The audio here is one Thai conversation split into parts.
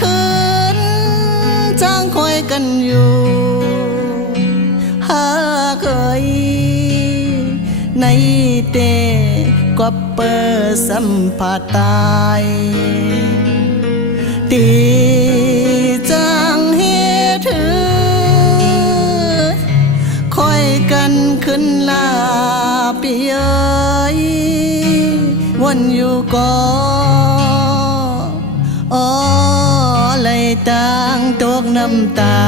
คืนจ้างคอยกันอยู่หาเคยในเตกว่าเปิดสัมผัสตายตีจังเฮถือคอยกันขึ้นลาปีเอ้ยวนอยู่ก่ออ๋อเลยต่างตกน้ำตา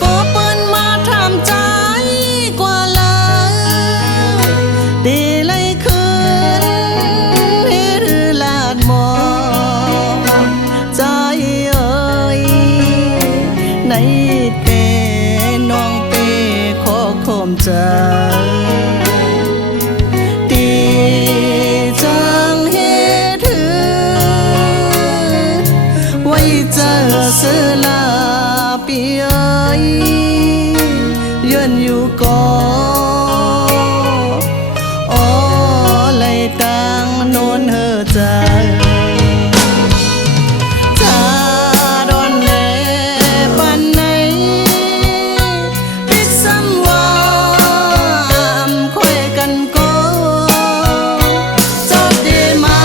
ก็เปิ้นมาทำใจกว่าเลยตีเลยคืนให้หรือลาดมองใจเอ้ยในเตน้องเปขอคมใจเจอเสือลาปีเอ้ยยืนอยู่ก่ออ๋อเลยต่างโน้นเฮอใจถ้าดอนแลปันไหนพิสำว่าค่อยกันก็จอดเดมา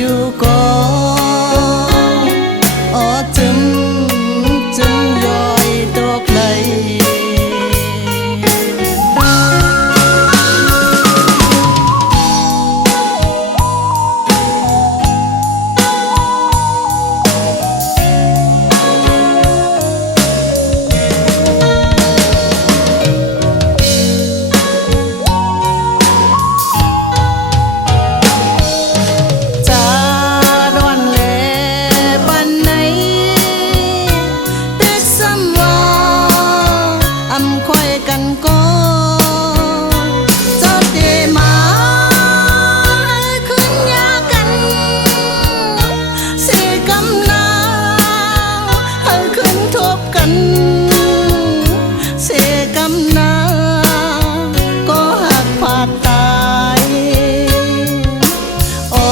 อยู่ก่ออ๋อจึมย้อยตกไหลกันก็จอดเดมาขึ้นยากันเสกำนางให้ขึ้นทบกันเสกำนางก็หักผาดตายอ๋อ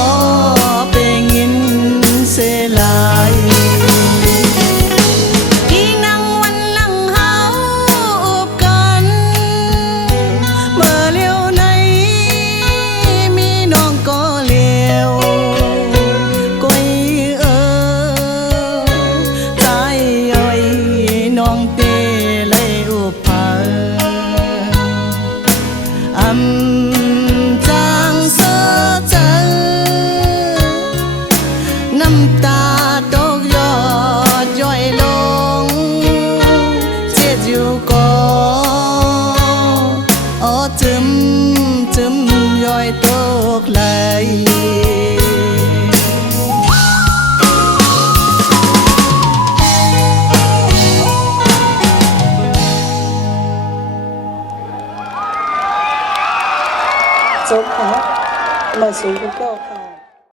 เป็นยินเสลายจางเสือเจอน้ำตาตกยอดย่อยลงเจ็ดอยู่ก่ออ๋อจึมย่อยตกไหลจบค่ะมาสู่คุณโก้ค่ะ